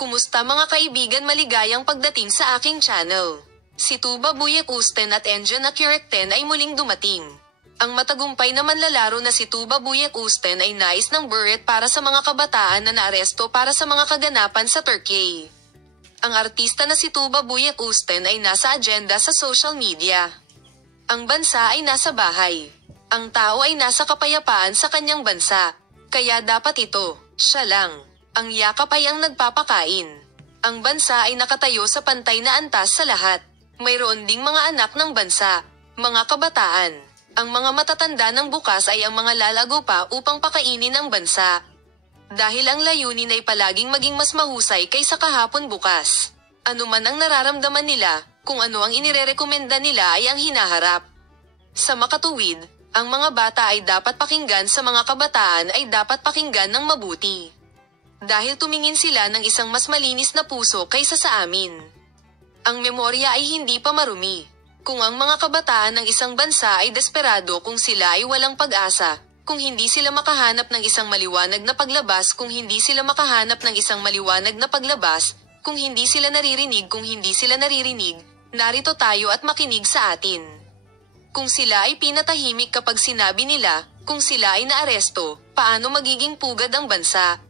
Kumusta mga kaibigan, maligayang pagdating sa aking channel. Si Tuba Büyüküstün at Engin Akyürekten ay muling dumating. Ang matagumpay na manlalaro na si Tuba Büyüküstün ay nais ng Beret para sa mga kabataan na naaresto para sa mga kaganapan sa Turkey. Ang artista na si Tuba Büyüküstün ay nasa agenda sa social media. Ang bansa ay nasa bahay. Ang tao ay nasa kapayapaan sa kanyang bansa. Kaya dapat ito, siya lang. Ang yakap ay ang nagpapakain. Ang bansa ay nakatayo sa pantay na antas sa lahat. Mayroon ding mga anak ng bansa, mga kabataan. Ang mga matatanda ng bukas ay ang mga lalago pa upang pakainin ang bansa. Dahil ang layunin ay palaging maging mas mahusay kaysa kahapon bukas. Ano man ang nararamdaman nila, kung ano ang inirerekomenda nila ay ang hinaharap. Sa makatuwid, ang mga bata ay dapat pakinggan, sa mga kabataan ay dapat pakinggan ng mabuti. Dahil tumingin sila ng isang mas malinis na puso kaysa sa amin. Ang memorya ay hindi pa marumi. Kung ang mga kabataan ng isang bansa ay desperado, kung sila ay walang pag-asa, kung hindi sila makahanap ng isang maliwanag na paglabas, kung hindi sila makahanap ng isang maliwanag na paglabas, kung hindi sila naririnig, narito tayo at makinig sa atin. Kung sila ay pinatahimik kapag sinabi nila, kung sila ay naaresto, paano magiging pugad ang bansa?